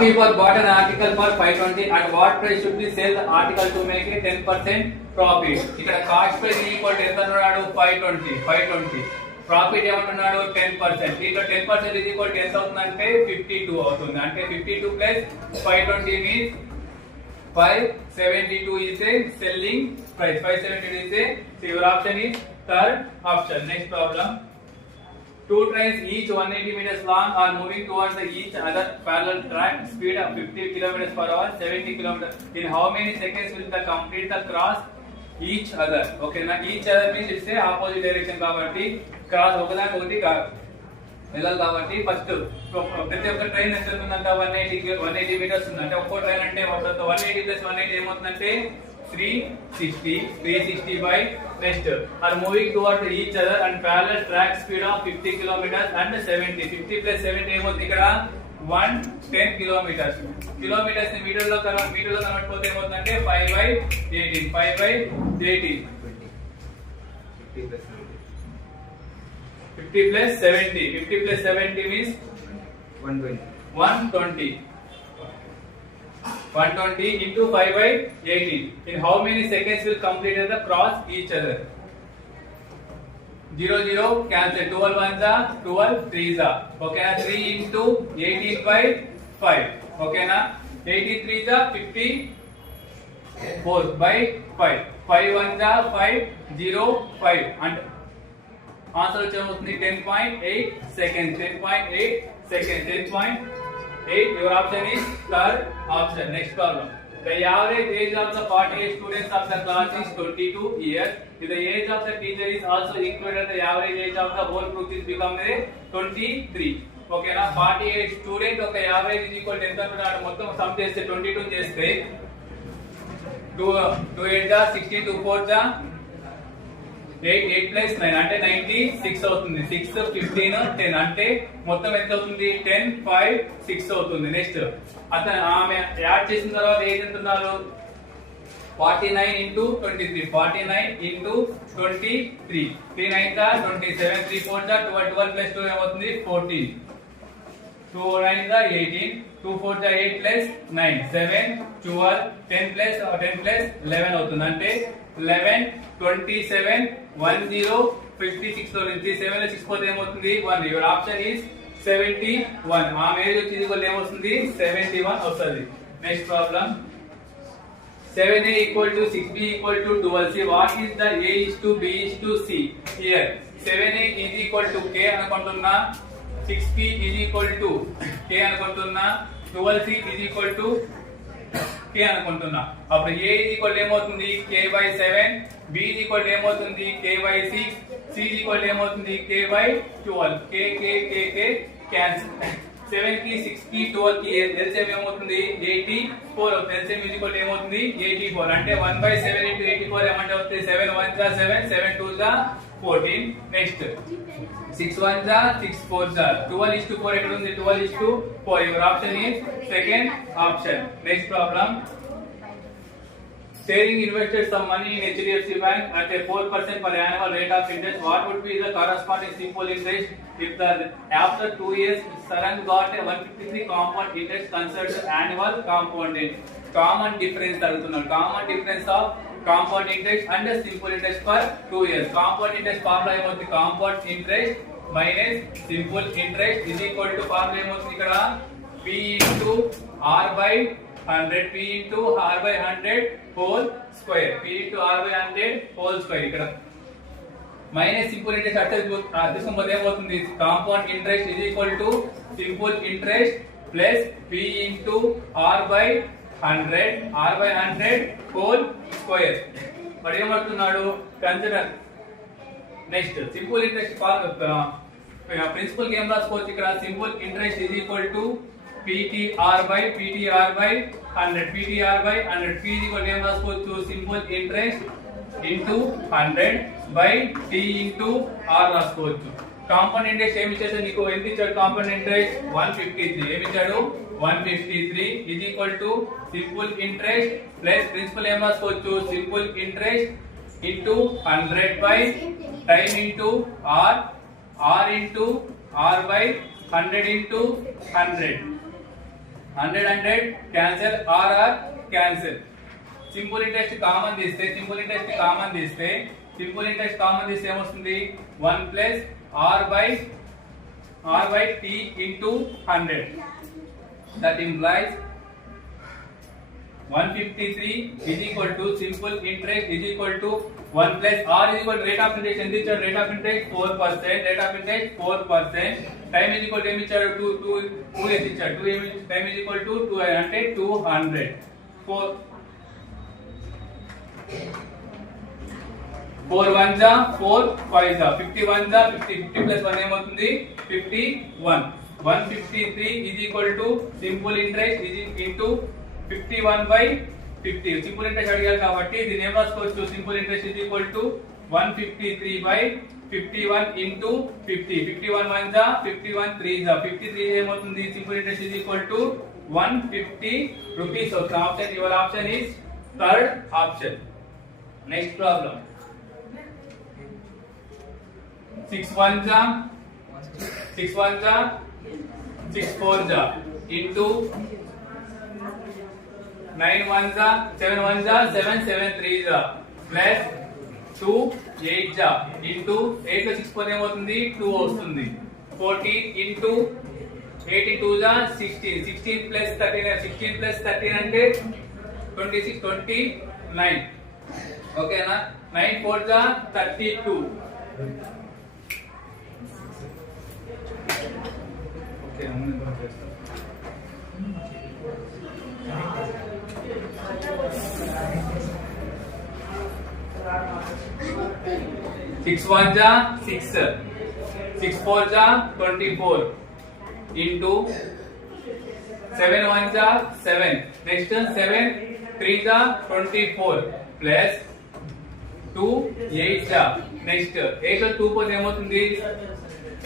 People bought an article for 520 at what price should we sell the article to make a 10% profit? ఇక్కడ cost price equal ఎంత అన్నాడు 520 profit ఏమంటున్నాడు 10%. దీంట్లో 10% is equal ఎంత అవుతుందంటే 52 అవుతుంది. అంటే 52 plus 520 means 572 is a selling price. 572 is a, so your option is third option. Next problem. Two trains each 180 meters long are moving towards the each other parallel track. Speed of 50 kilometers per hour, 70 kilometers. In how many seconds will they complete the cross each other? Okay, now each other means it's a opposite direction కాబట్టి cross ఒకదానికి ఒకటి వెళ్ళాలి కాబట్టి first ప్రతి ఒక్క train ఎంత ఉందంట 180 metres ఉంది. అంటే ఒక్కో ట్రైన్ అంటే 180 ప్లస్ 180 ఏమవుతుందంటే 360 by next are moving towards each other and parallel track speed of 50 kilometers and 70. 50 plus 70 ఏమవుతుంది ఇక్కడ 110 kilometers. కిలోమీటర్స్ ని మీటర్లో కన్వర్ట్ పోతే ఏమవుతుందంటే 5/18 50 plus 70 means 120 into 5/18. In how many seconds will complete the cross each other? 0 cancel. 12 ones are 12 threes are. Okay na 3 into 18/5. Okay na 83 are 54 by 5. 5 ones are 5 0 5 and answer వచ్చేమవుతుంది 10.8 seconds. 10.8 seconds. 10.8. Your option is third option. Next problem. The average age of the 48 students of the class is 22 years. If the age of the teacher is also included, the average age of the whole group is become 23. Okay na 48 student ఒక average is equal to ఎంత అంటున్నాడు మొత్తం some చేస్తే 22 చేస్తే 2 8 16 2 4 8 plus 9 అంటే 96 అవుతుంది. 6 15 10 అంటే మొత్తం ఎంత అవుతుంది 10 5 6 అవుతుంది. నెక్స్ట్ అతను ఆమె యాడ్ చేసిన తర్వాత ఏది ఎంతున్నారు 49 into 23 49 into 23 3 9 27 3 4 12 plus 2 ఏమవుతుంది 14 2 9 18 2 4 8 plus 9 7 12 10 plus 11 అవుతుంది. అంటే 11 27 10 56 లో నుంచి 7 లో 6 పోతే ఏమవుతుంది 1. Your option is 71. ఆ ఏజ్ వచ్చి ఏమవుతుంది 71 వస్తుంది. Next problem 7a equal to 6b equal to 12c. What is the a is to b is to c? Here 7a is equal to k అనుకుంటున్నా 6b is equal to k అనుకుంటున్నా 12c is equal to k అనుకుంటున్నా. అప్పుడు a is equal to ఏమవుతుంది k/7, b is equal to ఏమవుతుంది k/6, c is equal to ఏమవుతుంది k/12. k cancel. 7 కి 6 కి 12 కి ఎల్సిఎం ఏమవుతుంది 84 అవుతుంది. ఎల్సిఎం ఈజ్ ఈక్వల్ ఏమవుతుంది 84. అంటే 1/7 into 84 ఏమంటే అవుతుంది 7 1 जा 7 7 2 जा 14. నెక్స్ట్ 6 1 जा 6 4 जा 12 is to 4 ఎక్కడ ఉంది 12 is to 4. Your option is second option. Next problem saving invested some money in HDFC Bank at a 4% per annual rate of interest. What would be the corresponding simple interest if the after 2 years Saran got a 153 compound interest considered annual compounding? Common difference అడుగుతున్నాడు. Common difference of compound interest and simple interest for 2 years. Compound interest formula ఏమవుతుంది compound interest minus simple interest is equal to formula ఏమవుతుంది ఇక్కడ P into R by 100 P into R by 100 whole square. P into R by 100 whole square. ఇక్కడ minus simple interest అంటే తీసుకుంటే ఏమవుతుంది compound interest is equal to simple interest plus P into R by 100 whole square. మరి ఏమంటున్నాడు consider next simple interest principal ఏం రాసుకోవచ్చు ఇక్కడ simple interest is equal to PTR by 100 PTR by 100 P is equal to ఏం రాసుకోవచ్చు simple interest into 100 by T into R రాసుకోవచ్చు. Compound interest ఏమి ఇచ్చాడు నీకు ఎంత ఇచ్చాడు కాంపౌండ్ ఇంట్రెస్ట్ 153 ఏమి ఇచ్చాడు 153 is equal to simple interest plus principal ఏం రాసుకోవచ్చు simple interest into 100 by time into R R into R by 100 into 100 100 cancel, r cancel. Simple interest common తీస్తే ఏమొస్తుంది 1 plus r by t into 100. That implies 153 is equal to simple interest is equal to 1 plus r is equal to rate of interest. And the rate of interest 4%. Rate of interest 4%. Time is equal to two time is equal to 2 అంటే 200. 4 1 जा 4 5 जा 51 जा 50 plus 1 ఏమవుతుంది 51. 153 is equal to simple interest is into 51 by 50. Simple interest అడిగారు కాబట్టి దీన్ని ఏం రాసుకోవచ్చు simple interest is equal to 153 by 51 into 50. 51 1 जा 51 3 जा 53 ఏమవుతుంది simple interest is equal to 150 rupees. So your option is third option. Next problem. 6 1 जा 6 4 जा into 9 1 जा 7 1 जा 7 7 3 जा plus 2 8 जा into 8 లో 6 పోతే ఏమవుతుంది 2 వస్తుంది 14 into 8 2 जा 16 16 plus 13 అంటే 26 29 ఓకేనా 9 4 जा 32 ఓకే ముందు చేస్తాం 6 1 जा 6 6 4 जा 24 into 7 1 जा 7 next 7 3 जा 24 plus 2 8 जा next 8 లో 2 పోతే ఏమవుతుంది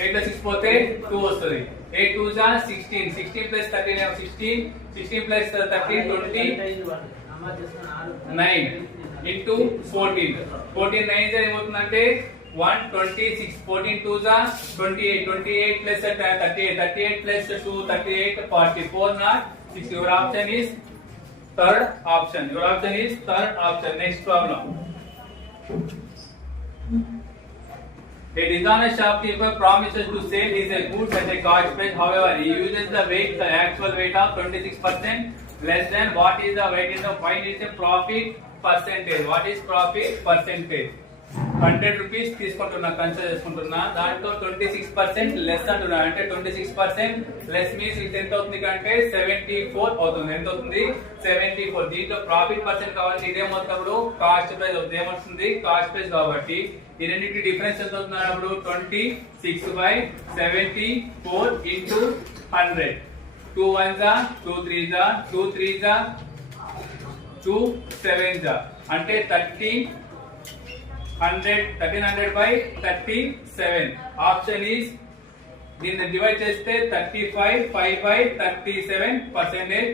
8 లో 6 పోతే 2 వస్తుంది 8 2 जा 16 16 plus 13 16 plus 13 29 into 14 14 9 जा ఏమవుతుందంటే 126 14 2 जा 28 28 plus 38 plus 2 38 44 not 6. Your option is third option. Next problem. A dishonest shopkeeper promises to sell his goods at a cost price. However, he uses the actual weight of 26% less than what is the weight in the find is the profit percentage. What is profit percentage? 100 rupees తీసుకుంటున్నా consider చేసుకుంటున్నా దాంట్లో 26% less అంటున్నా అంటే 26% less means ఇది ఎంత అవుతుంది అంటే 74 అవుతుంది. ఎంత అవుతుంది 74. దీంట్లో ప్రాఫిట్ పర్సెంట్ కావాలంటే ఇదేమవుతున్నప్పుడు కాస్ట్ ప్రైస్ అవుతుంది. ఏమవుతుంది కాస్ట్ ప్రైస్ కాబట్టి ఈ రెండింటి డిఫరెన్స్ ఎంత అవుతుంది అన్నప్పుడు 26 by 74 into 100. 2 1 जा 2 3 जा 2 3 जा 2 7 जा అంటే 1300 by 37. Option is దీన్ని డివైడ్ చేస్తే 35 5 by 37%.